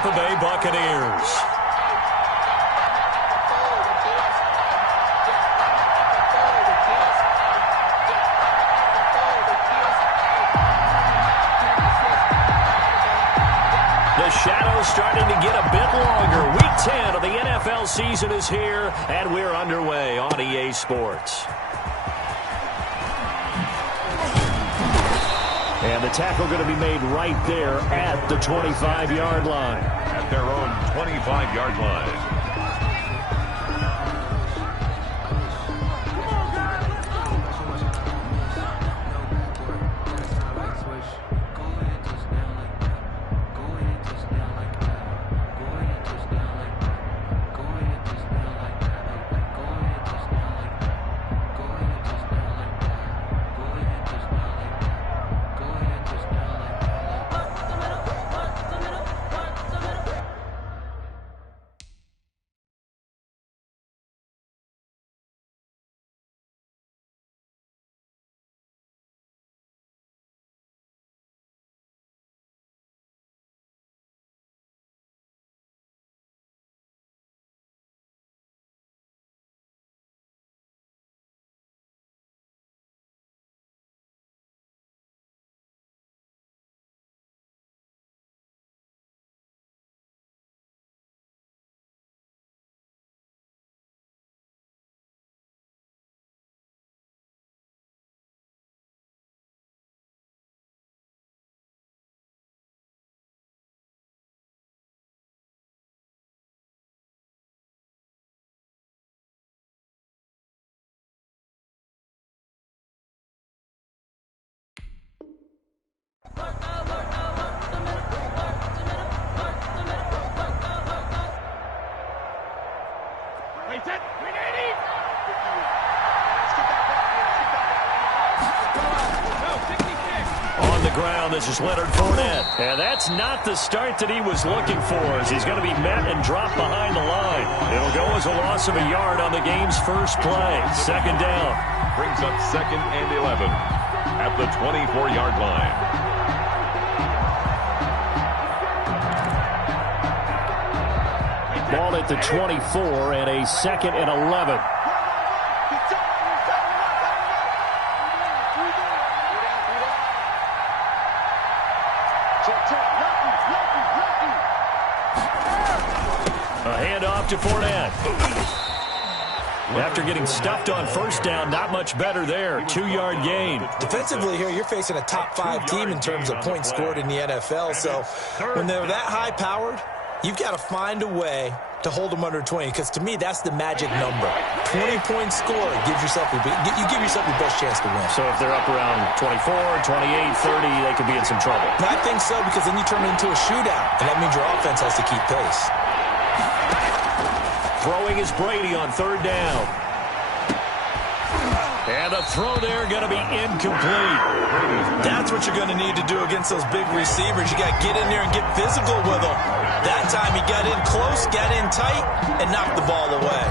Tampa Bay Buccaneers. The shadow's starting to get a bit longer. Week 10 of the NFL season is here, and we're underway on EA Sports. And the tackle going to be made right there at the 25-yard line. At their own 25-yard line. On the ground, this is Leonard Fournette. And that's not the start that he was looking for, as he's going to be met and dropped behind the line. It'll go as a loss of a yard on the game's first play. Second down. Brings up 2nd and 11 at the 24-yard line. Ball at the 24 and a 2nd and 11. A handoff to Fournette. After getting stuffed on first down, not much better there. 2-yard gain. Defensively here, you're facing a top-5 team in terms of points scored in the NFL. So when they're that high-powered, you've got to find a way to hold them under 20, because to me, that's the magic number. 20-point score gives yourself you give yourself your best chance to win. So if they're up around 24, 28, 30, they could be in some trouble. I think so, because then you turn it into a shootout, and that means your offense has to keep pace. Throwing is Brady on 3rd down. And the throw there going to be incomplete. That's what you're going to need to do against those big receivers. You got to get in there and get physical with them. That time he got in close, got in tight, and knocked the ball away.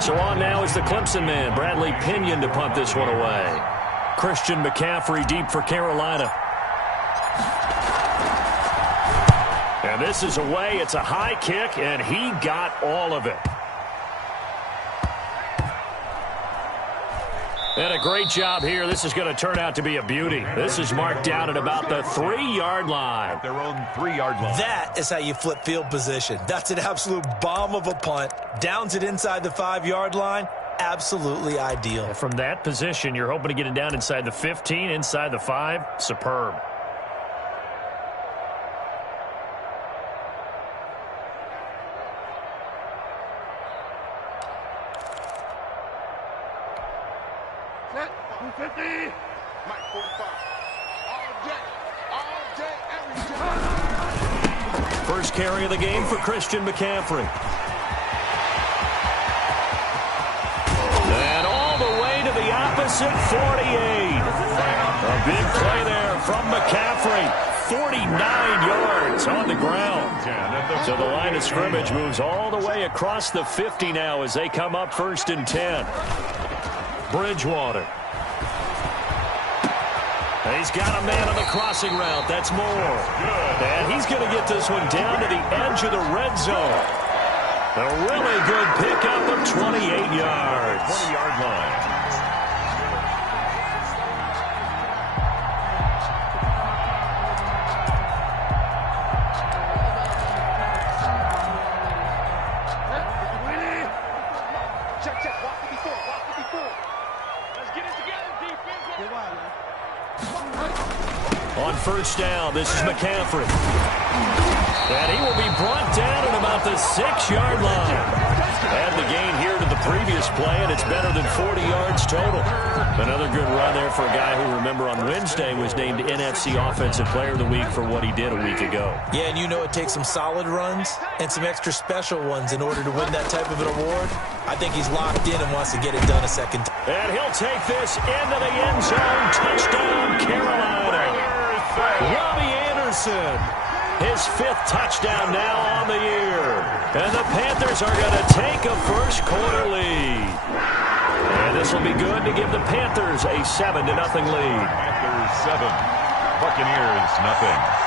So on now is the Clemson man, Bradley Pinion, to punt this one away. Christian McCaffrey deep for Carolina. And this is away. It's a high kick, and he got all of it. And a great job here. This is going to turn out to be a beauty. This is marked down at about the 3-yard line. At their own 3-yard line. That is how you flip field position. That's an absolute bomb of a punt. Downs it inside the 5-yard line. Absolutely ideal. And from that position, you're hoping to get it down inside the 15, inside the 5. Superb. First carry of the game for Christian McCaffrey. And all the way to the opposite 48. A big play there from McCaffrey. 49 yards on the ground. So the line of scrimmage moves all the way across the 50 now as they come up 1st and 10. Bridgewater. He's got a man on the crossing route. That's Moore. he's going to get this one down to the edge of the red zone. A really good pickup of 28 yards. 20-yard line. On first down, this is McCaffrey. And he will be brought down at about the 6-yard line. Add the gain here to the previous play, and it's better than 40 yards total. Another good run there for a guy who, remember, on Wednesday was named NFC Offensive Player of the Week for what he did a week ago. Yeah, and you know it takes some solid runs and some extra special ones in order to win that type of an award. I think he's locked in and wants to get it done a second time. And he'll take this into the end zone. Touchdown, Carolina. Robbie Anderson, his 5th touchdown now on the year. And the Panthers are going to take a first-quarter lead. And this will be good to give the Panthers a 7-0 lead. Panthers 7, Buccaneers nothing.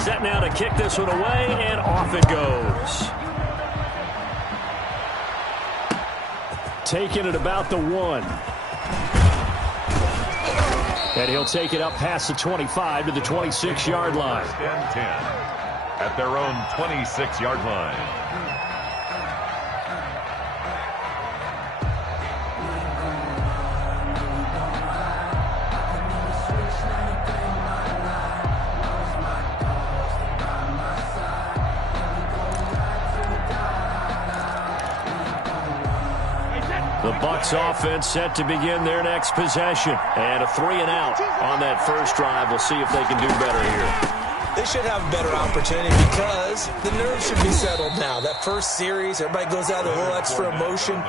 Set now to kick this one away, and off it goes. Taking it about the 1. And he'll take it up past the 25 to the 26-yard line. 10 at their own 26-yard line. The Bucs offense set to begin their next possession. And a 3-and-out on that first drive. We'll see if they can do better here. They should have a better opportunity because the nerves should be settled now. That first series, everybody goes out with a little extra emotion.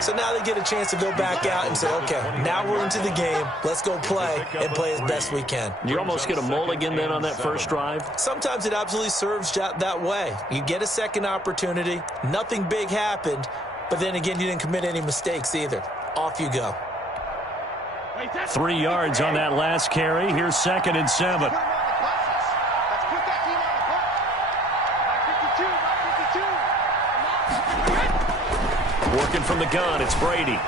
So now they get a chance to go back out and say, okay, now we're into the game. Let's go play and play as best we can. You almost get a mulligan then on that first drive? Sometimes it absolutely serves that way. You get a second opportunity. Nothing big happened. But then again, you didn't commit any mistakes either. Off you go. 3 yards on that last carry. Here's 2nd and 7. Working from the gun, it's Brady.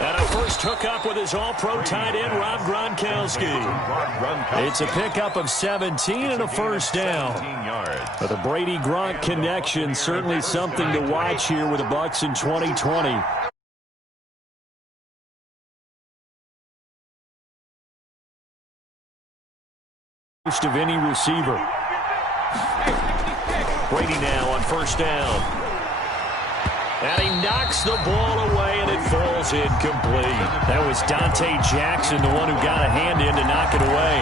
And a first hookup with his all-pro tight end, Rob Gronkowski. It's a pickup of 17 and a first down. But the Brady-Gronk connection, certainly something to watch here with the Bucs in 2020. Most of any receiver. Brady now on first down. And he knocks the ball away, and it falls incomplete. That was Dante Jackson, the one who got a hand in to knock it away.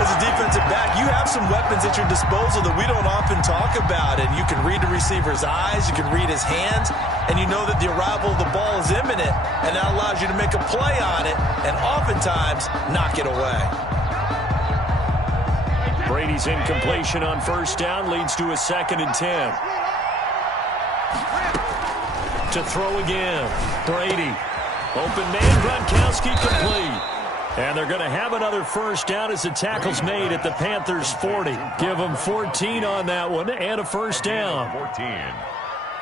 As a defensive back, you have some weapons at your disposal that we don't often talk about. And you can read the receiver's eyes, you can read his hands, and you know that the arrival of the ball is imminent, and that allows you to make a play on it and oftentimes knock it away. Brady's incompletion on first down leads to a 2nd and 10. To throw again. Brady. Open man, Gronkowski complete. And they're going to have another first down as the tackle's made at the Panthers' 40. Give them 14 on that one and a first down. 14.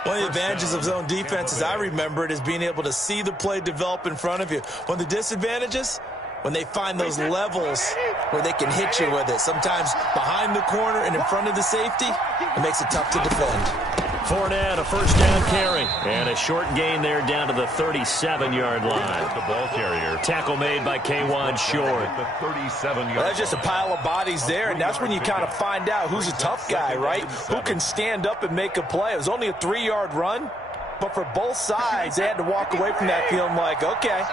One of the advantages of zone defense, as I remember it, is being able to see the play develop in front of you. One of the disadvantages, when they find those levels where they can hit you with it. Sometimes behind the corner and in front of the safety, it makes it tough to defend. Fournette, a first down carry. And a short gain there down to the 37-yard line. The ball carrier. Tackle made by K'Wan Short. The 37-yard. That's just a pile of bodies there, and that's when you kind of find out who's a tough guy, right? Who can stand up and make a play. It was only a 3-yard run, but for both sides, they had to walk away from that feeling like, okay,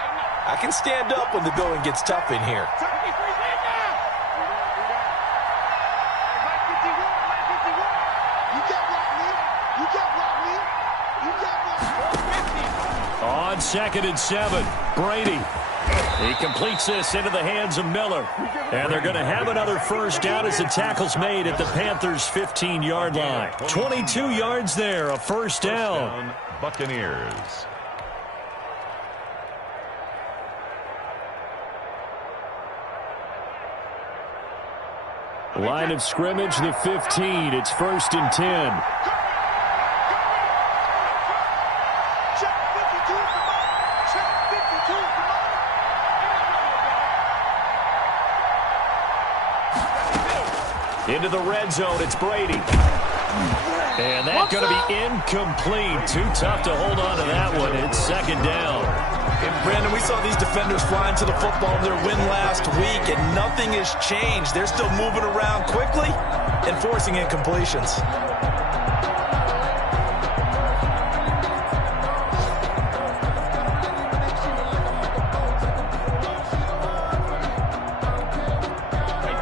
I can stand up when the going gets tough in here. You can't block me. You can't block me. You can't block On 2nd and 7, Brady. He completes this into the hands of Miller. And they're going to have another first down as the tackle's made at the Panthers' 15-yard line. 22 yards there, a first down. Buccaneers. Line of scrimmage, the 15. It's 1st and 10. Into the red zone, it's Brady. And that's going to be incomplete. Too tough to hold on to that one. It's 2nd down. And Brandon, we saw these defenders flying to the football in their win last week, and nothing has changed. They're still moving around quickly and forcing incompletions.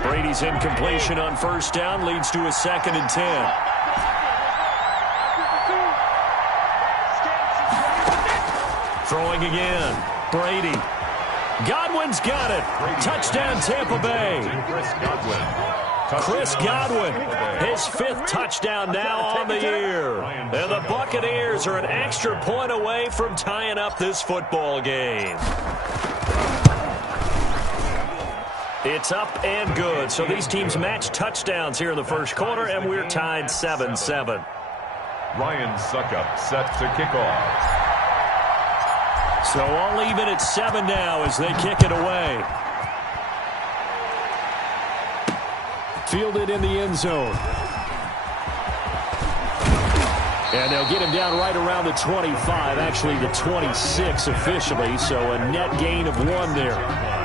Brady's incompletion on first down leads to a 2nd and 10. Throwing again. Brady. Godwin's got it. Touchdown, Tampa Bay. Chris Godwin, his 5th touchdown now on the year. And the Buccaneers are an extra point away from tying up this football game. It's up and good. So these teams match touchdowns here in the first quarter, and we're tied 7-7. Ryan Suckup set to kick off. So all even at 7 now as they kick it away. Fielded in the end zone. And they'll get him down right around the 25, actually the 26 officially, so a net gain of 1 there.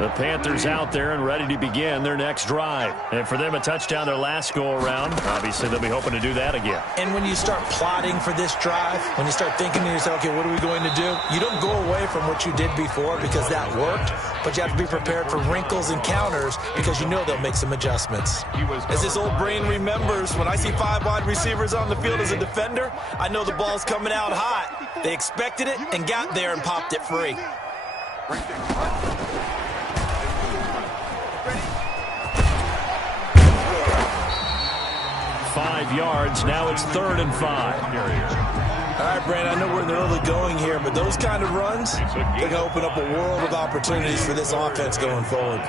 The Panthers out there and ready to begin their next drive. And for them, a touchdown their last go-around. Obviously, they'll be hoping to do that again. And when you start plotting for this drive, when you start thinking to yourself, okay, what are we going to do? You don't go away from what you did before because that worked, but you have to be prepared for wrinkles and counters because you know they'll make some adjustments. As this old brain remembers, when I see 5 wide receivers on the field as a defender, I know the ball's coming out hot. They expected it and got there and popped it free. 5 yards. Now it's 3rd and 5. All right, Brandon, I know we're in the early going here, but those kind of runs, they're going to open up a world of opportunities for this offense going forward.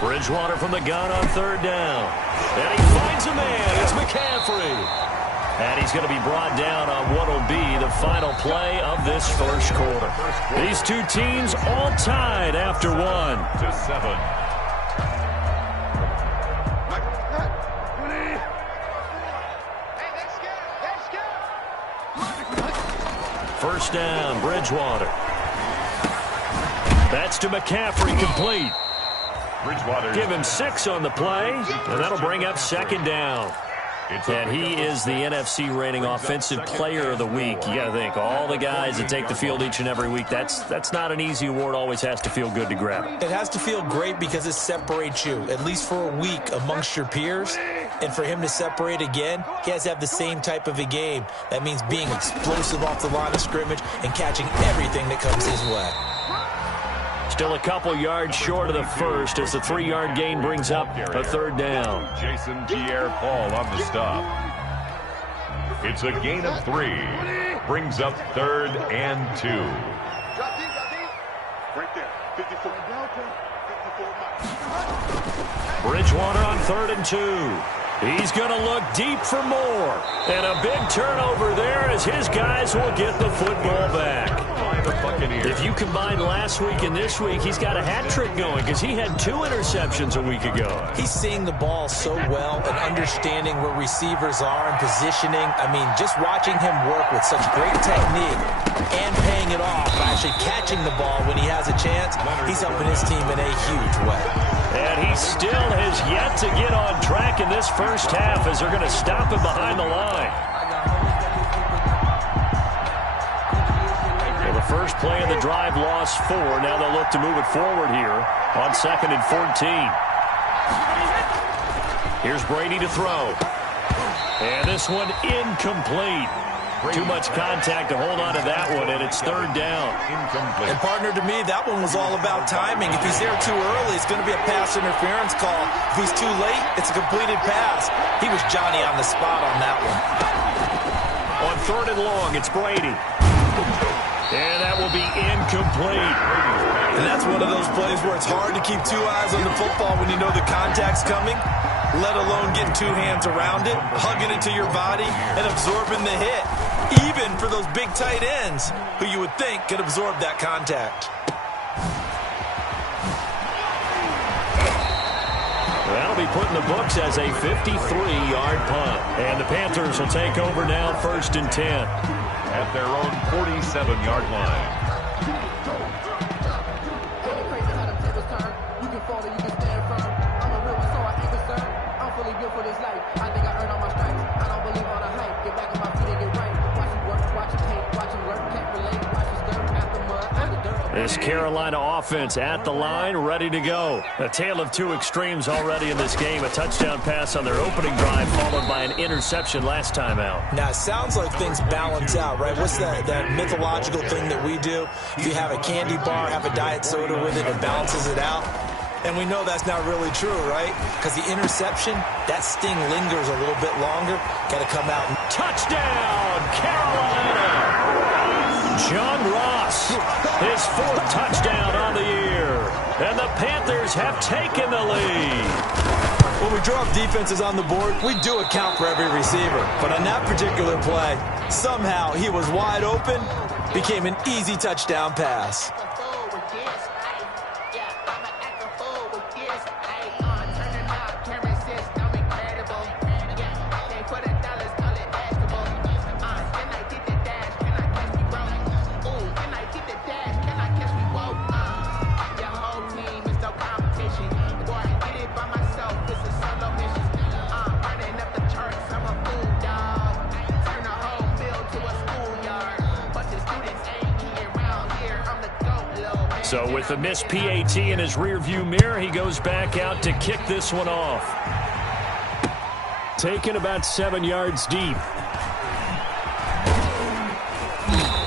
Bridgewater from the gun on 3rd down. And he finds a man. It's McCaffrey. And he's going to be brought down on what will be the final play of this first quarter. These two teams all tied after 1. 7. First down, Bridgewater. That's to McCaffrey, complete. Bridgewater. Give him 6 on the play, and that'll bring up 2nd down. And he is the NFC reigning offensive player of the week. You got to think, all the guys that take the field each and every week, that's not an easy award. Always has to feel good to grab it. It has to feel great because it separates you, at least for a week, amongst your peers. And for him to separate again, he has to have the same type of a game. That means being explosive off the line of scrimmage and catching everything that comes his way. Still a couple yards short of the first as the 3-yard gain brings up a 3rd down. Jason Pierre-Paul on the stop. It's a gain of 3. Brings up 3rd and 2. Bridgewater on 3rd and 2. He's going to look deep for more. And a big turnover there as his guys will get the football back. If you combine last week and this week, he's got a hat trick going because he had 2 interceptions a week ago. He's seeing the ball so well and understanding where receivers are and positioning. I mean, just watching him work with such great technique and paying it off by actually catching the ball when he has a chance, he's helping his team in a huge way. And he still has yet to get on track in this first half as they're going to stop him behind the line. first play of the drive lost 4. Now they'll look to move it forward here on 2nd and 14. Here's Brady to throw. And this one incomplete. Too much contact to hold on to that one, and it's 3rd down. And, partner, to me, that one was all about timing. If he's there too early, it's going to be a pass interference call. If he's too late, it's a completed pass. He was Johnny on the spot on that one. On 3rd and long, it's Brady. And that will be incomplete. And that's one of those plays where it's hard to keep 2 eyes on the football when you know the contact's coming, let alone getting 2 hands around it, hugging it to your body, and absorbing the hit. Even for those big tight ends who you would think could absorb that contact. That'll be put in the books as a 53-yard punt. And the Panthers will take over now, 1st and 10. At their own 47-yard line. This Carolina offense at the line, ready to go. A tale of 2 extremes already in this game. A touchdown pass on their opening drive, followed by an interception last time out. Now, it sounds like things balance out, right? What's that mythological thing that we do? If you have a candy bar, have a diet soda with it, it balances it out. And we know that's not really true, right? Because the interception, that sting lingers a little bit longer. Got to come out. Touchdown, Carolina! John Ross, his 4th touchdown on the year. And the Panthers have taken the lead. When we draw up defenses on the board, we do account for every receiver. But on that particular play, somehow he was wide open, became an easy touchdown pass. So with the missed PAT in his rearview mirror, he goes back out to kick this one off. Taken about 7 yards deep.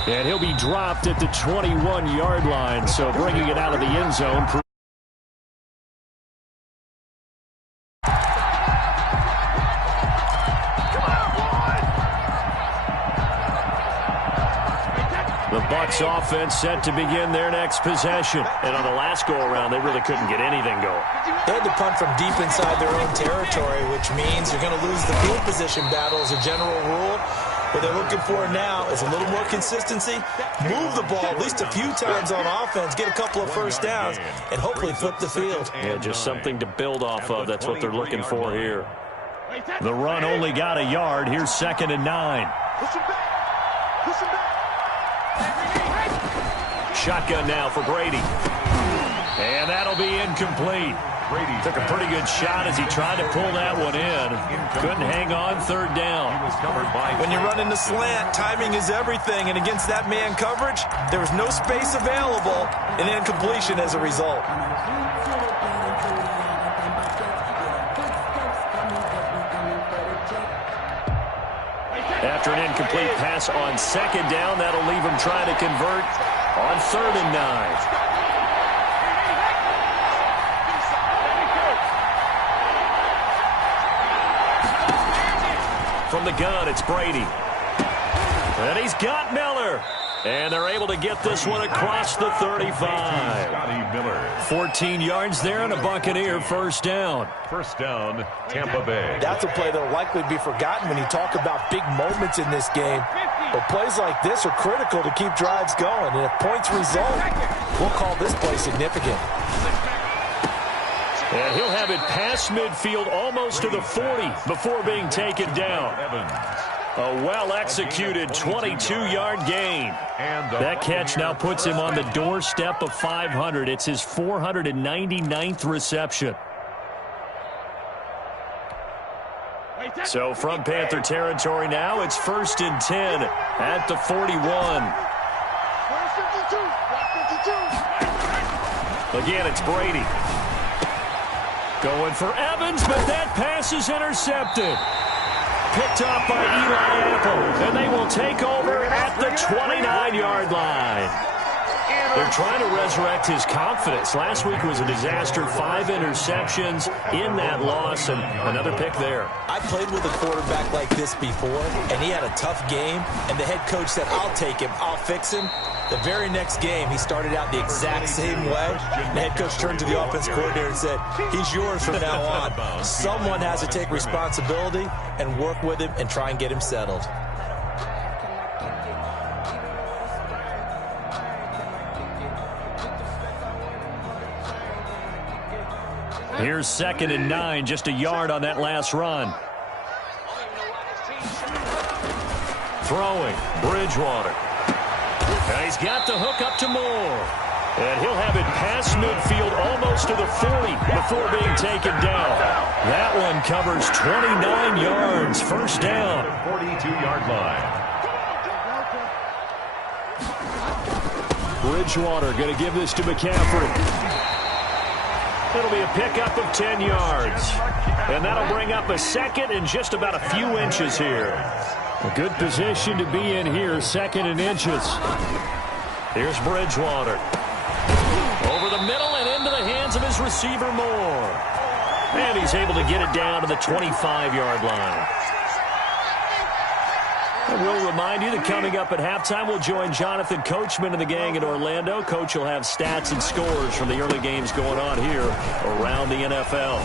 And he'll be dropped at the 21-yard line, so bringing it out of the end zone. The Bucs offense set to begin their next possession. And on the last go-around, they really couldn't get anything going. They had to punt from deep inside their own territory, which means you're going to lose the field position battle as a general rule. What they're looking for now is a little more consistency, move the ball at least a few times on offense, get a couple of first downs, and hopefully flip the field. Yeah, just something to build off of. That's what they're looking for here. The run only got a yard. Here's 2nd and 9. Shotgun now for Brady. And that'll be incomplete. Brady took a pretty good shot as he tried to pull that one in. Couldn't hang on, 3rd down. When you're running the slant, timing is everything. And against that man coverage, there was no space available, and incompletion as a result. After an incomplete pass on 2nd down, that'll leave him trying to convert on 3rd and 9. From the gun, it's Brady. And he's got Miller. And they're able to get this one across the 35. 14 yards there and a Buccaneer 1st down. 1st down, Tampa Bay. That's a play that will likely be forgotten when you talk about big moments in this game. But plays like this are critical to keep drives going. And if points result, we'll call this play significant. And he'll have it past midfield almost to the 40 before being taken down. A well-executed 22-yard gain. That catch now puts him on the doorstep of 500. It's his 499th reception. So from Panther territory now, it's 1st and 10 at the 41. Again, it's Brady. Going for Evans, but that pass is intercepted. Picked up by Eli Apple, and they will take over at the 29-yard line. They're trying to resurrect his confidence. Last week was a disaster. 5 interceptions in that loss, and another pick there. I played with a quarterback like this before, and he had a tough game, and the head coach said, I'll take him, I'll fix him. The very next game, he started out the exact same way. The head coach turned to the offense coordinator and said, he's yours from now on. Someone has to take responsibility and work with him and try and get him settled. Here's 2nd and 9, just a yard on that last run. Throwing, Bridgewater. And he's got the hook up to Moore. And he'll have it past midfield almost to the 40 before being taken down. That one covers 29 yards, first down. 42-yard line. Bridgewater going to give this to McCaffrey. It'll be a pickup of 10 yards. And that'll bring up a second and just about a few inches here. A good position to be in here, 2nd and inches. Here's Bridgewater. Over the middle and into the hands of his receiver, Moore. And he's able to get it down to the 25-yard line. And we'll remind you that coming up at halftime, we'll join Jonathan Coachman and the gang in Orlando. Coach will have stats and scores from the early games going on here around the NFL.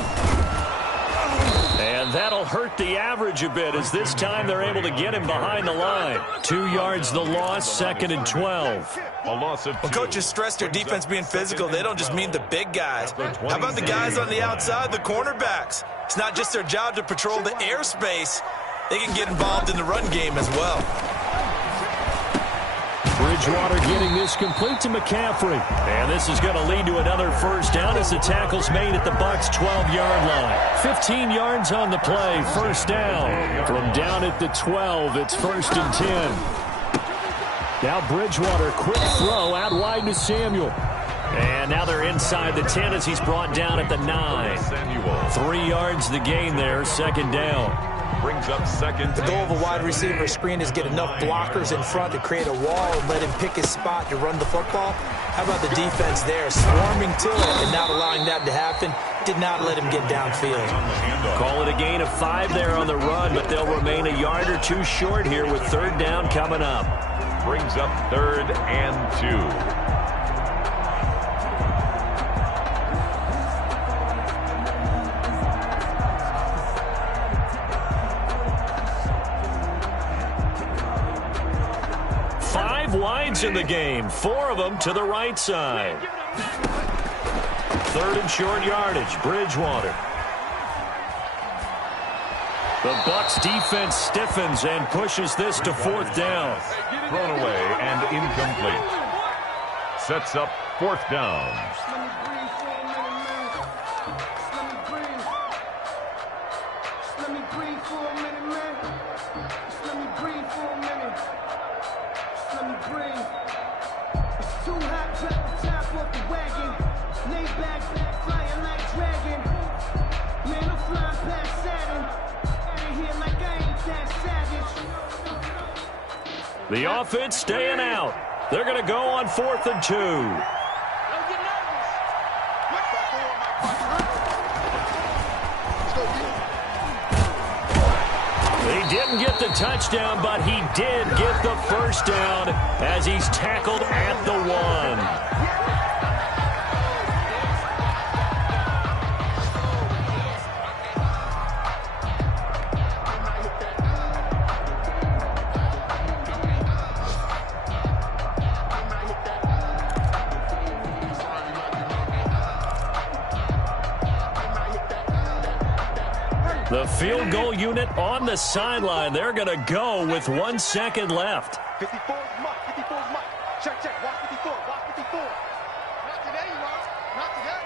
And that'll hurt the average a bit as this time they're able to get him behind the line. 2 yards the loss, 2nd and 12. A loss of 2. When coaches stress their defense being physical, they don't just mean the big guys. How about the guys on the outside, the cornerbacks? It's not just their job to patrol the airspace. They can get involved in the run game as well. Bridgewater getting this complete to McCaffrey. And this is going to lead to another first down as the tackle's made at the Bucs' 12-yard line. 15 yards on the play, first down. From down at the 12, it's 1st and 10. Now Bridgewater, quick throw out wide to Samuel. And now they're inside the 10 as he's brought down at the 9. 3 yards the gain there, 2nd down. Brings up 2nd. The goal of a wide receiver screen is get enough blockers in front to create a wall and let him pick his spot to run the football. How about the defense there, swarming to it and not allowing that to happen? Did not let him get downfield. Call it a gain of 5 there on the run, but they'll remain a yard or 2 short here with 3rd down coming up. Brings up 3rd and 2. 5 wides in the game, 4 of them to the right side. 3rd and short yardage, Bridgewater. The Bucs defense stiffens and pushes this to 4th down. Thrown away and incomplete. Sets up 4th down. The offense staying out. They're going to go on 4th and 2. He didn't get the touchdown, but he did get the first down as he's tackled at the 1. The field goal unit on the sideline. They're going to go with 1 second left. 54 Mike. 54 Mike. Check, check. Walk 54. Walk 54. Not today, you are. Not today.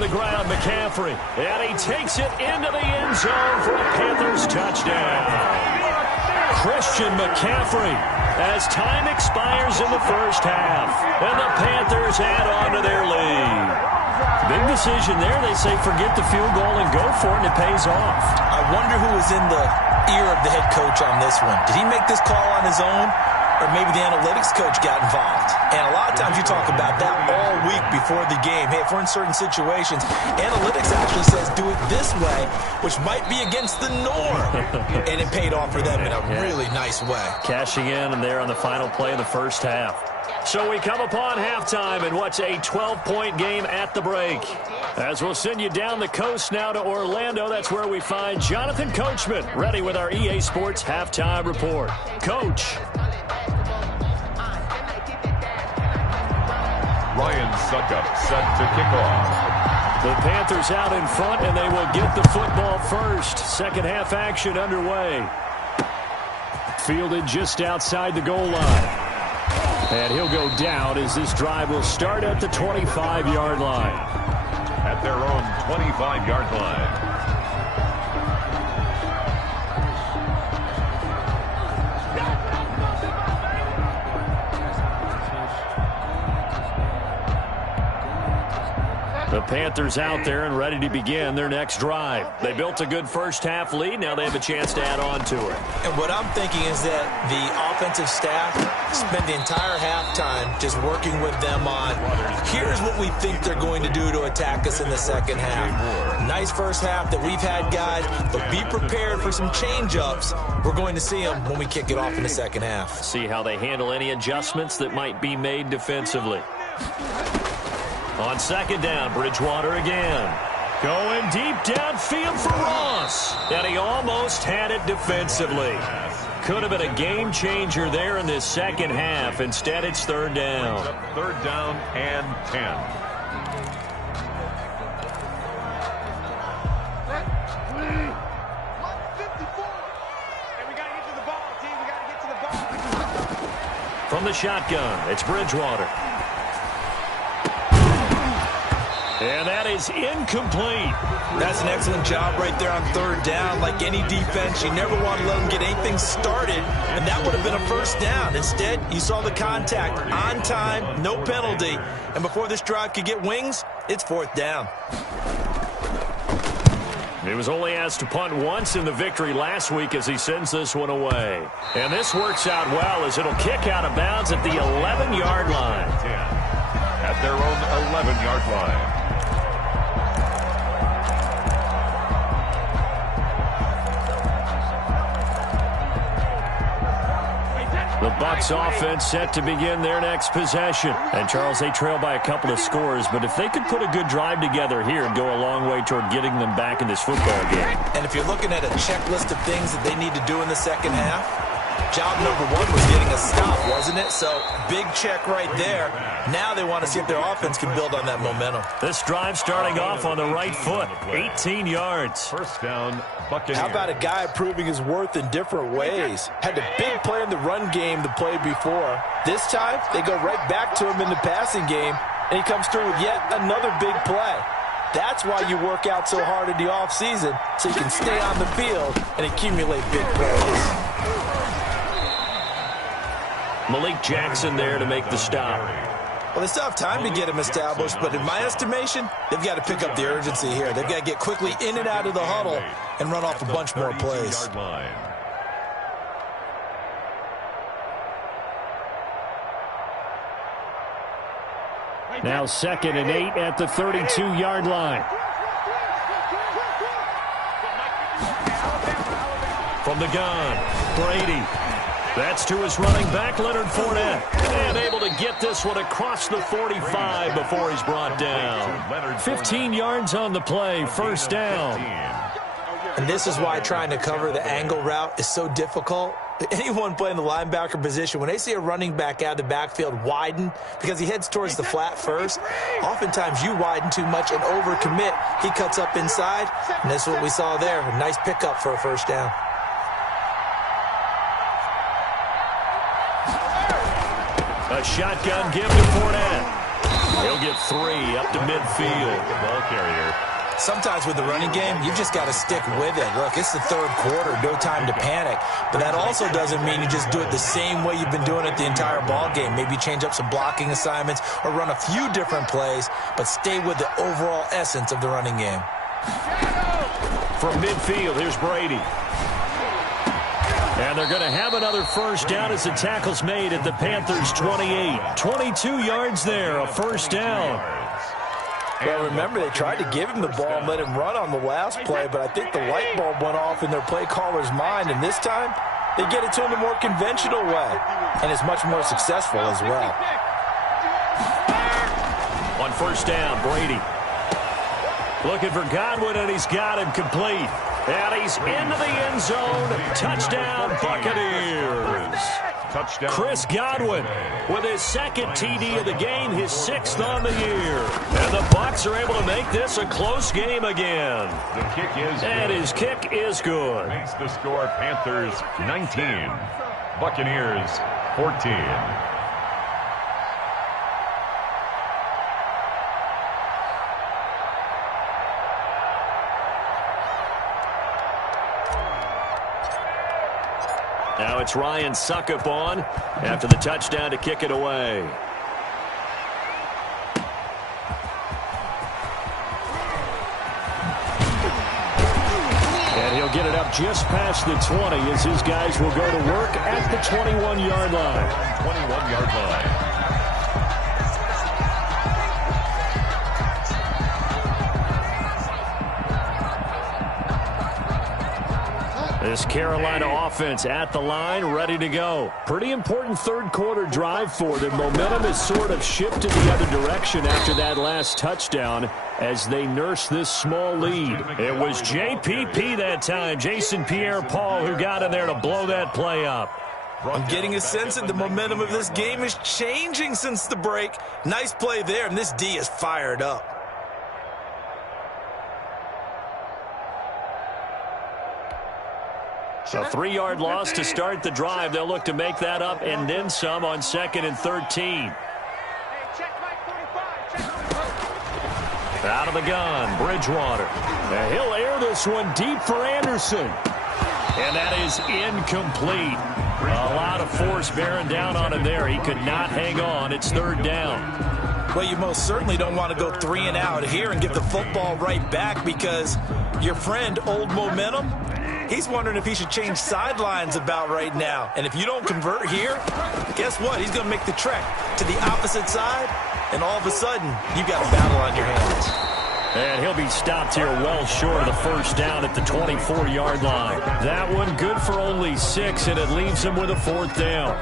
on the ground, McCaffrey. And he takes it into the end zone for a Panthers touchdown. Christian McCaffrey as time expires in the first half. And the Panthers add on to their lead. Big decision there. They say forget the field goal and go for it, and it pays off. I wonder who was in the ear of the head coach on this one. Did he make this call on his own? Or maybe the analytics coach got involved. And a lot of times you talk about that all week before the game. Hey, if we're in certain situations, analytics actually says do it this way, which might be against the norm. And it paid off for them in a really nice way. Cashing in and there on the final play of the first half. So we come upon halftime in what's a 12-point game at the break. As we'll send you down the coast now to Orlando, that's where we find Jonathan Coachman, ready with our EA Sports Halftime Report. Coach. Ryan Suckup set to kick off. The Panthers out in front, and they will get the football first. Second half action underway. Fielded just outside the goal line. And he'll go down as this drive will start at the 25-yard line. At their own 25-yard line. The Panthers out there and ready to begin their next drive. They built a good first-half lead. Now they have a chance to add on to it. And what I'm thinking is that the offensive staff spent the entire halftime just working with them on, here's what we think they're going to do to attack us in the second half. Nice first half that we've had, guys, but be prepared for some change-ups. We're going to see them when we kick it off in the second half. See how they handle any adjustments that might be made defensively. On second down, Bridgewater again. Going deep downfield for Ross. And he almost had it defensively. Could have been a game changer there in this second half. Instead, it's third down. Third down and 10. From the shotgun, it's Bridgewater. And that is incomplete. That's an excellent job right there on third down. Like any defense, you never want to let them get anything started, and that would have been a first down. Instead, you saw the contact on time, no penalty, and before this drive could get wings, it's fourth down. He was only asked to punt once in the victory last week as he sends this one away. And this works out well as it'll kick out of bounds at the 11-yard line. At their own 11-yard line. The Bucs offense set to begin their next possession. And, Charles, they trail by a couple of scores, but if they could put a good drive together here, it'd go a long way toward getting them back in this football game. And if you're looking at a checklist of things that they need to do in the second half, job number one was getting a stop, wasn't it? So, big check right there. Now they want to see if their offense can build on that momentum. This drive starting off on the right foot, 18 yards. First down, Buccaneers. How about a guy proving his worth in different ways? Had a big play in the run game the play before. This time, they go right back to him in the passing game, and he comes through with yet another big play. That's why you work out so hard in the offseason, so you can stay on the field and accumulate big plays. Malik Jackson there to make the stop. Well, they still have time to get him established, but in my estimation, they've got to pick up the urgency here. They've got to get quickly in and out of the huddle and run off a bunch more plays. Now 2nd and 8 at the 32-yard line. From the gun, Brady. That's to his running back, Leonard Fournette. And able to get this one across the 45 before he's brought down. 15 yards on the play, first down. And this is why trying to cover the angle route is so difficult. Anyone playing the linebacker position, when they see a running back out of the backfield widen because he heads towards the flat first, oftentimes you widen too much and overcommit. He cuts up inside, and that's what we saw there. A nice pickup for a first down. A shotgun give to Fournette. He'll get 3 up to midfield. The ball carrier. Sometimes with the running game, you've just got to stick with it. Look, it's the third quarter, no time to panic. But that also doesn't mean you just do it the same way you've been doing it the entire ball game. Maybe change up some blocking assignments or run a few different plays, but stay with the overall essence of the running game. From midfield, here's Brady. And they're going to have another first down as the tackle's made at the Panthers' 28. 22 yards there, a first down. Well, remember, they tried to give him the ball and let him run on the last play, but I think the light bulb went off in their play caller's mind, and this time they get it to him the more conventional way, and it's much more successful as well. On first down, Brady. Looking for Godwin, and he's got him complete. And he's into the end zone. Touchdown, Buccaneers. Touchdown. Chris Godwin with his second TD of the game, his 6th on the year. And the Bucs are able to make this a close game again. The kick is and good. his kick is good. Makes the score Panthers 19, Buccaneers 14. Now it's Ryan Suckup on after the touchdown to kick it away. And he'll get it up just past the 20 as his guys will go to work at the 21-yard line. 21-yard line. This Carolina offense at the line, ready to go. Pretty important third quarter drive for them. Momentum has sort of shifted the other direction after that last touchdown as they nurse this small lead. It was JPP that time, Jason Pierre-Paul, who got in there to blow that play up. I'm getting a sense that the momentum of this game is changing since the break. Nice play there, and this D is fired up. A 3-yard loss to start the drive. They'll look to make that up and then some on 2nd and 13. Out of the gun, Bridgewater. And he'll air this one deep for Anderson. And that is incomplete. A lot of force bearing down on him there. He could not hang on. It's 3rd down. Well, you most certainly don't want to go 3 and out here and give the football right back because your friend, Old Momentum, he's wondering if he should change sidelines about right now. And if you don't convert here, guess what? He's going to make the trek to the opposite side, and all of a sudden, you've got a battle on your hands. And he'll be stopped here well short of the first down at the 24-yard line. That one good for only 6, and it leaves him with a 4th down.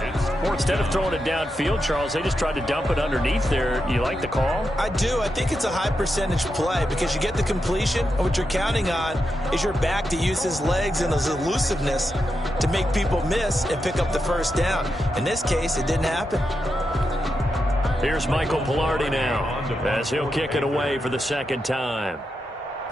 Or instead of throwing it downfield, Charles, they just tried to dump it underneath there. You like the call? I do. I think it's a high percentage play because you get the completion, and what you're counting on is your back to use his legs and his elusiveness to make people miss and pick up the first down. In this case, it didn't happen. Here's Michael Pilardi now as he'll kick it away for the 2nd time.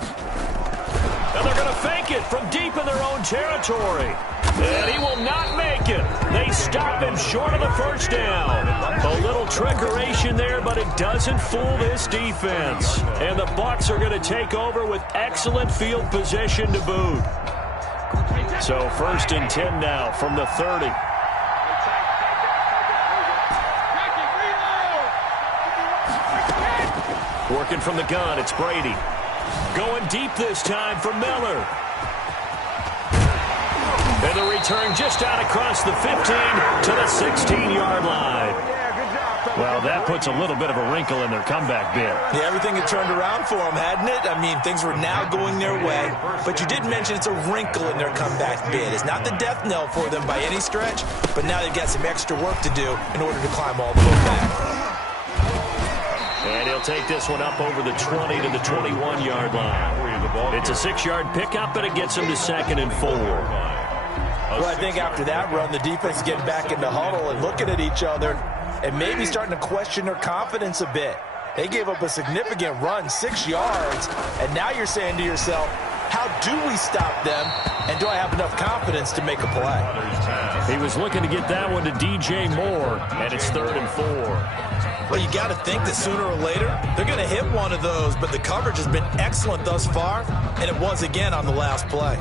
And they're going to fake it from deep in their own territory. And he will not make it. They stop him short of the first down. A little trickeration there, but it doesn't fool this defense. And the Bucs are going to take over with excellent field position to boot. So 1st and 10 now from the 30. Working from the gun, it's Brady. Going deep this time for Miller. And the return just out across the 15 to the 16-yard line. Well, that puts a little bit of a wrinkle in their comeback bid. Yeah, everything had turned around for them, hadn't it? I mean, things were now going their way. But you did mention it's a wrinkle in their comeback bid. It's not the death knell for them by any stretch, but now they've got some extra work to do in order to climb all the way back. And he'll take this one up over the 20 to the 21-yard line. It's a 6-yard pickup, but it gets him to 2nd and 4. Well, I think after that run, the defense is getting back in the huddle and looking at each other and maybe starting to question their confidence a bit. They gave up a significant run, 6 yards, and now you're saying to yourself, how do we stop them, and do I have enough confidence to make a play? He was looking to get that one to DJ Moore, and it's 3rd and 4. Well, you got to think that sooner or later they're going to hit one of those, but the coverage has been excellent thus far, and it was again on the last play.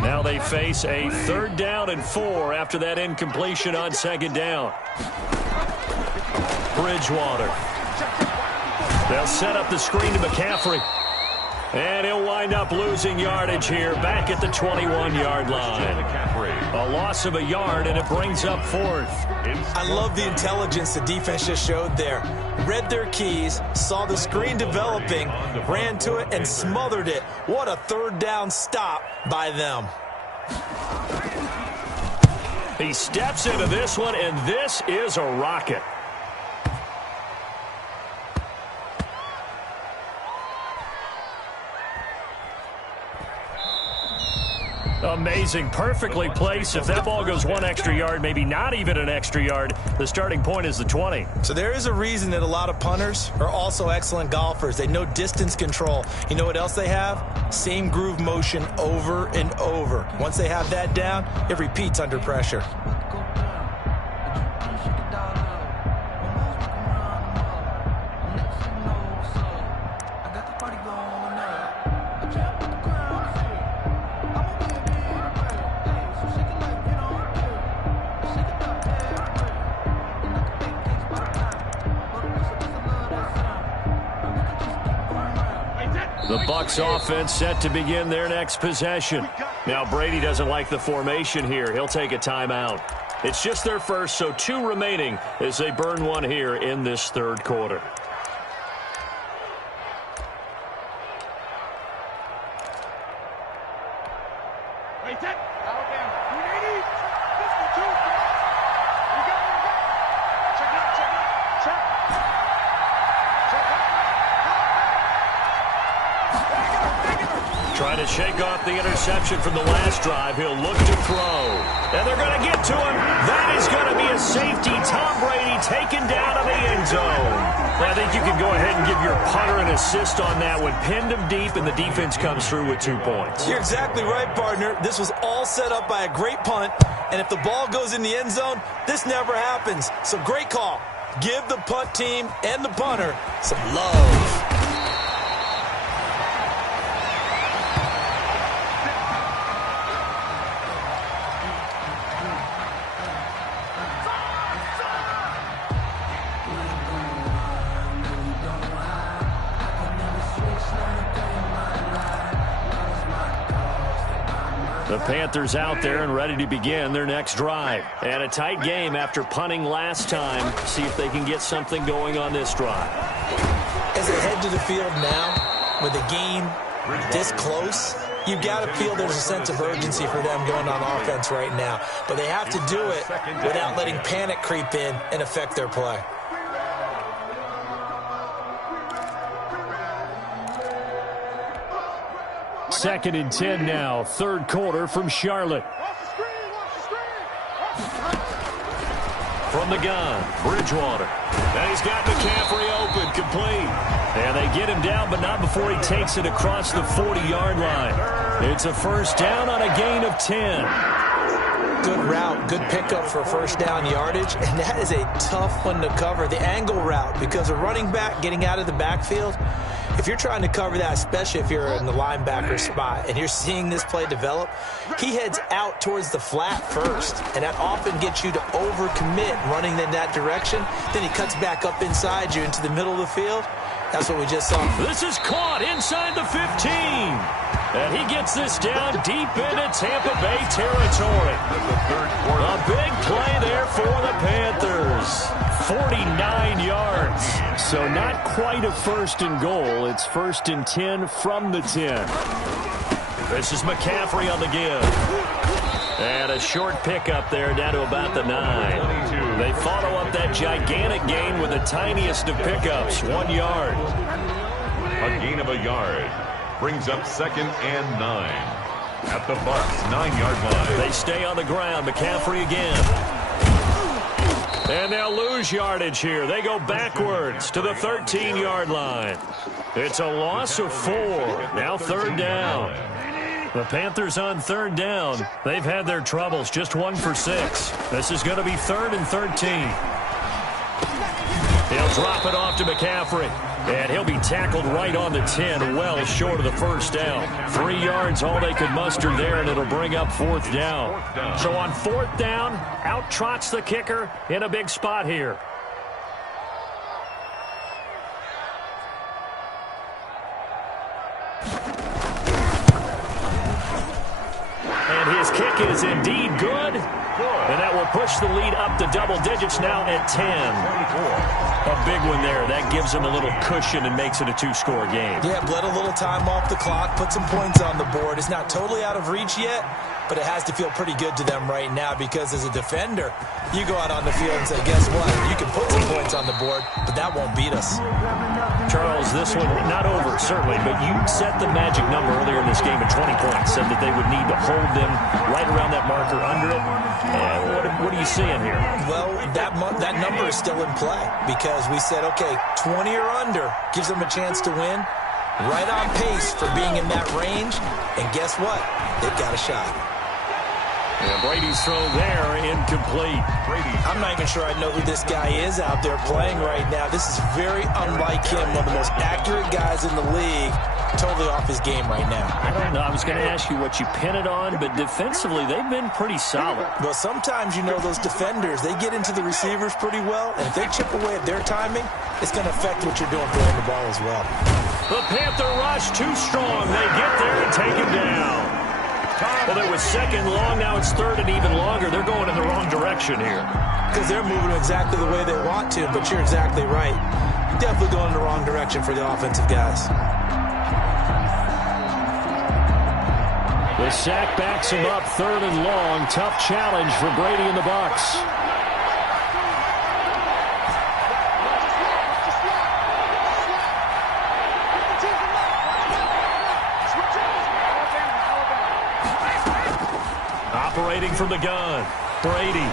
Now they face a 3rd down and 4 after that incompletion on 2nd down. Bridgewater. They'll set up the screen to McCaffrey. And he'll wind up losing yardage here back at the 21-yard line. A loss of a yard, and it brings up 4th. I love the intelligence the defense just showed there. Read their keys, saw the screen developing, ran to it, and smothered it. What a 3rd down stop by them. He steps into this one, and this is a rocket. Amazing. Perfectly placed. If that ball goes 1 extra yard, maybe not even an extra yard, the starting point is the 20. So there is a reason that a lot of punters are also excellent golfers. They know distance control. You know what else they have? Same groove motion over and over. Once they have that down, it repeats under pressure. The Bucs offense set to begin their next possession. Now Brady doesn't like the formation here. He'll take a timeout. It's just their first, so 2 remaining as they burn one here in this 3rd quarter. Trying to shake off the interception from the last drive. He'll look to throw. And they're going to get to him. That is going to be a safety. Tom Brady taken down to the end zone. Well, I think you can go ahead and give your punter an assist on that one. Pinned him deep, and the defense comes through with 2 points. You're exactly right, partner. This was all set up by a great punt. And if the ball goes in the end zone, this never happens. So great call. Give the punt team and the punter some love. The Panthers out there and ready to begin their next drive. And a tight game after punting last time. See if they can get something going on this drive. As they head to the field now, with the game this close, you've got to feel there's a sense of urgency for them going on offense right now. But they have to do it without letting panic creep in and affect their play. Second and 10 now, 3rd quarter from Charlotte. From the gun, Bridgewater. And he's got McCaffrey open, complete. And they get him down, but not before he takes it across the 40-yard line. It's a 1st down on a gain of 10. Good route, good pickup for 1st down yardage, and that is a tough one to cover, the angle route, because a running back getting out of the backfield, if you're trying to cover that, especially if you're in the linebacker spot and you're seeing this play develop, he heads out towards the flat first, and that often gets you to overcommit running in that direction. Then he cuts back up inside you into the middle of the field. That's what we just saw. This is caught inside the 15. And he gets this down deep into Tampa Bay territory. A big play there for the Panthers. 49 yards. So not quite a 1st and goal. It's 1st and 10 from the 10. This is McCaffrey on the give. And a short pickup there down to about the 9. They follow up that gigantic gain with the tiniest of pickups, 1 yard. A gain of a yard brings up 2nd and 9. At the Bucs' 9-yard line. They stay on the ground. McCaffrey again. And they'll lose yardage here. They go backwards to the 13-yard line. It's a loss of 4. Now 3rd down. The Panthers on 3rd down. They've had their troubles. Just 1 for 6. This is going to be 3rd and 13. He'll drop it off to McCaffrey. And he'll be tackled right on the 10, well short of the 1st down. 3 yards, all they could muster there, and it'll bring up 4th down. So on 4th down, out trots the kicker in a big spot here. And his kick is indeed good. And that will push the lead up to double digits now at 10. A big one there. That gives them a little cushion and makes it a 2-score game. Yeah, bled a little time off the clock, put some points on the board. It's not totally out of reach yet, but it has to feel pretty good to them right now because as a defender, you go out on the field and say, guess what? You can put some points on the board, but that won't beat us. Charles, this one not over, certainly, but you set the magic number earlier in this game at 20 points, said that they would need to hold them right around that marker under it. And what are you seeing here? Well, that number is still in play because we said, okay, 20 or under gives them a chance to win. Right on pace for being in that range. And guess what? They've got a shot. And Brady's throw there, incomplete. I'm not even sure I know who this guy is out there playing right now. This is very unlike him, one of the most accurate guys in the league. Totally off his game right now. I don't know. I was going to ask you what you pin it on, but defensively, they've been pretty solid. Well, sometimes, you know, those defenders, they get into the receivers pretty well, and if they chip away at their timing, it's going to affect what you're doing throwing the ball as well. The Panther rush too strong. They get there and take him down. Well, it was 2nd long. Now it's 3rd and even longer. They're going in the wrong direction here. Because they're moving exactly the way they want to, but you're exactly right. Definitely going in the wrong direction for the offensive guys. The sack backs him up 3rd and long. Tough challenge for Brady and the Bucs. Operating from the gun, Brady.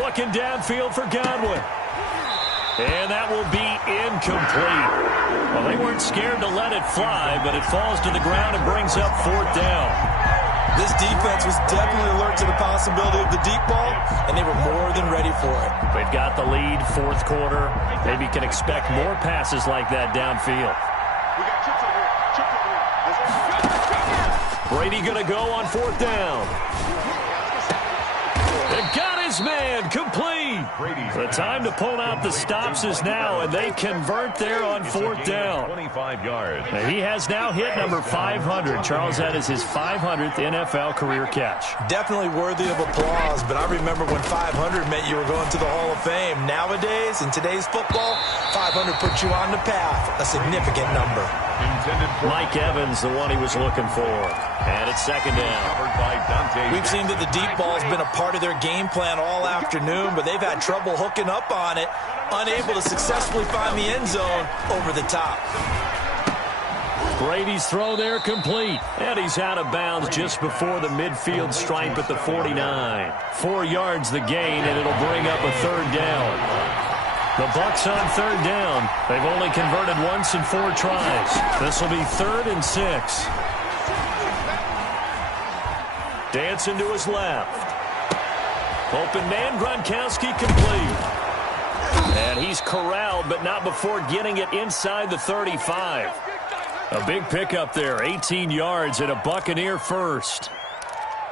Looking downfield for Godwin. And that will be incomplete. Well, they weren't scared to let it fly, but it falls to the ground and brings up 4th down. This defense was definitely alert to the possibility of the deep ball, and they were more than ready for it. They've got the lead, 4th quarter. Maybe can expect more passes like that downfield. Brady going to go on 4th down. They got his man complete. The time to pull out the stops is now, and they convert there on 4th down. 25 yards. Now he has now hit number 500. Charles, that is his 500th NFL career catch. Definitely worthy of applause, but I remember when 500 meant you were going to the Hall of Fame. Nowadays, in today's football, 500 puts you on the path, a significant number. Mike Evans, the one he was looking for. And it's 2nd down. We've seen that the deep ball has been a part of their game plan all afternoon, but they've had trouble hooking up on it, unable to successfully find the end zone over the top. Brady's throw there complete. And he's out of bounds just before the midfield stripe at the 49. 4 yards the gain, and it'll bring up a 3rd down. The Bucs on 3rd down. They've only converted once in 4 tries. This will be 3rd and 6. Dancing to his left. Open man, Gronkowski complete. And he's corralled, but not before getting it inside the 35. A big pickup there, 18 yards and a Buccaneer first.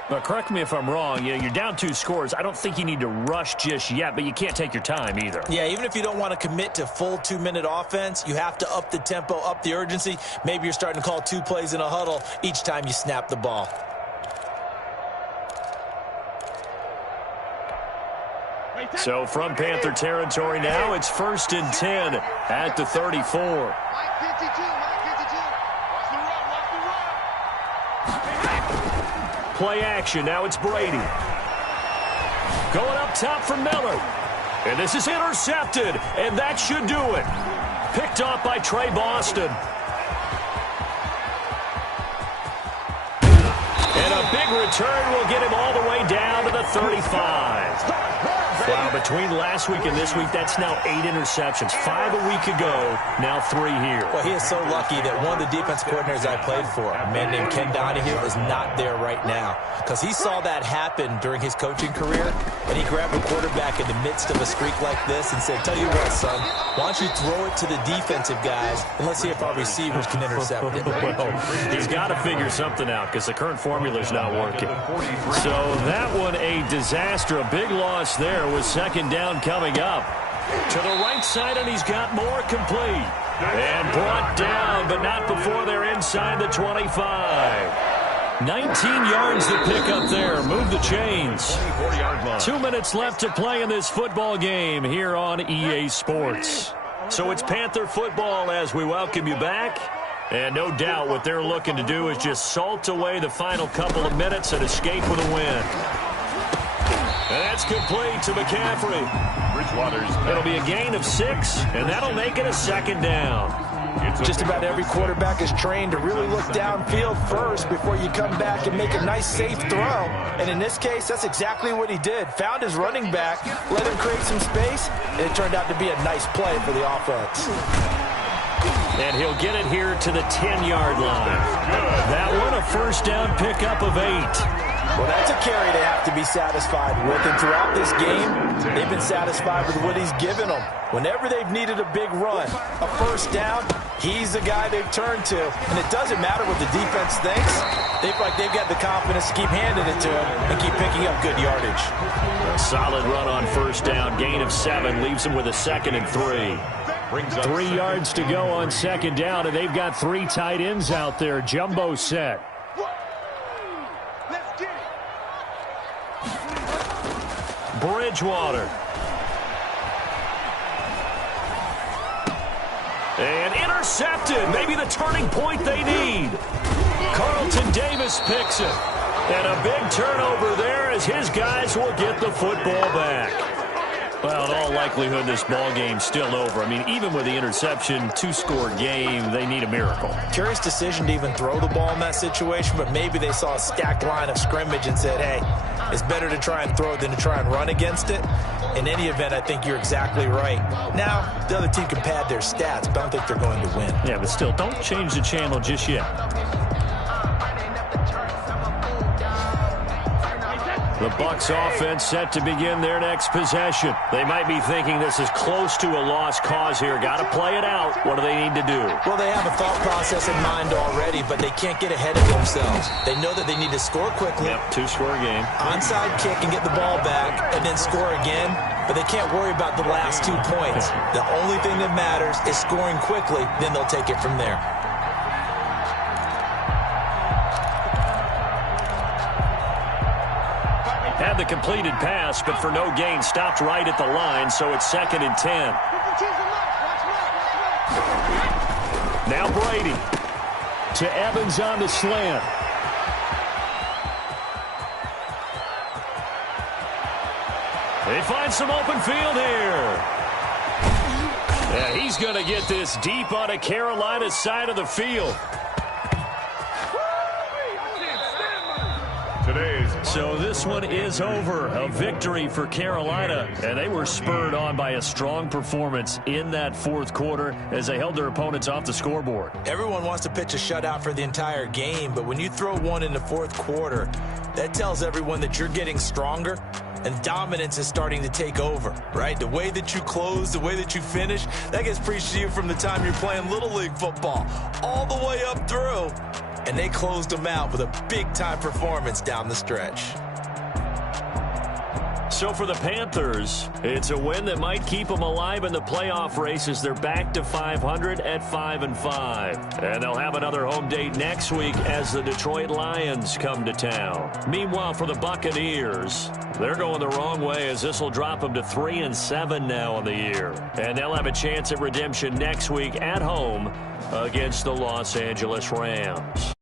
But correct me if I'm wrong, you're down 2 scores. I don't think you need to rush just yet, but you can't take your time either. Yeah, even if you don't want to commit to full 2-minute offense, you have to up the tempo, up the urgency. Maybe you're starting to call 2 plays in a huddle each time you snap the ball. So from Panther territory now, it's 1st and 10 at the 34. Play action. Now it's Brady. Going up top for Miller. And this is intercepted. And that should do it. Picked off by Trey Boston. And a big return will get him all the way down to the 35. Wow, between last week and this week, that's now 8 interceptions. 5 a week ago, now 3 here. Well, he is so lucky that one of the defense coordinators I played for, a man named Ken Donahue, is not there right now. Because he saw that happen during his coaching career, and he grabbed a quarterback in the midst of a streak like this and said, tell you what, son, why don't you throw it to the defensive guys, and let's see if our receivers can intercept it. Well, he's got to figure something out because the current formula is not working. So that one a disaster, a big loss there with second down coming up. To the right side, and he's got more complete. And brought down, but not before they're inside the 25. 19 yards to pick up there. Move the chains. 2 minutes left to play in this football game here on EA Sports. So it's Panther football as we welcome you back. And no doubt what they're looking to do is just salt away the final couple of minutes and escape with a win. And that's complete to McCaffrey. It'll be a gain of 6, and that'll make it a second down. Just about every quarterback is trained to really look downfield first before you come back and make a nice, safe throw. And in this case, that's exactly what he did. Found his running back, let him create some space, and it turned out to be a nice play for the offense. And he'll get it here to the 10-yard line. That one, a first down pickup of 8. Well, that's a carry they have to be satisfied with. And throughout this game, they've been satisfied with what he's given them. Whenever they've needed a big run, a first down, he's the guy they've turned to. And it doesn't matter what the defense thinks. They've got the confidence to keep handing it to him and keep picking up good yardage. A solid run on first down. Gain of 7 leaves him with a 2nd and 3. 3 yards to go on second down, and they've got 3 tight ends out there. Jumbo set. Bridgewater. And intercepted. Maybe the turning point they need. Carlton Davis picks it. And a big turnover there as his guys will get the football back. Well, in all likelihood, this ball game's still over. I mean, even with the interception, 2-score game, they need a miracle. Curious decision to even throw the ball in that situation, but maybe they saw a stacked line of scrimmage and said, hey, it's better to try and throw than to try and run against it. In any event, I think you're exactly right. Now, the other team can pad their stats, but I don't think they're going to win. Yeah, but still, don't change the channel just yet. The Bucs offense set to begin their next possession. They might be thinking this is close to a lost cause here. Got to play it out. What do they need to do? Well, they have a thought process in mind already, but they can't get ahead of themselves. They know that they need to score quickly. Yep, 2-score game. Onside kick and get the ball back and then score again. But they can't worry about the last 2 points. The only thing that matters is scoring quickly. Then they'll take it from there. Had the completed pass, but for no gain, stopped right at the line, so it's 2nd and 10. Now Brady to Evans on the slant. They find some open field here. Yeah, he's going to get this deep on a Carolina side of the field. So this one is over. A victory for Carolina, and they were spurred on by a strong performance in that 4th quarter as they held their opponents off the scoreboard. Everyone wants to pitch a shutout for the entire game, but when you throw one in the 4th quarter, that tells everyone that you're getting stronger and dominance is starting to take over, right? The way that you close, the way that you finish, that gets preached to you from the time you're playing Little League football all the way up through. And they closed them out with a big-time performance down the stretch. So for the Panthers, it's a win that might keep them alive in the playoff race as they're back to 500 at 5-5. And they'll have another home date next week as the Detroit Lions come to town. Meanwhile, for the Buccaneers, they're going the wrong way as this will drop them to 3-7 now on the year. And they'll have a chance at redemption next week at home against the Los Angeles Rams.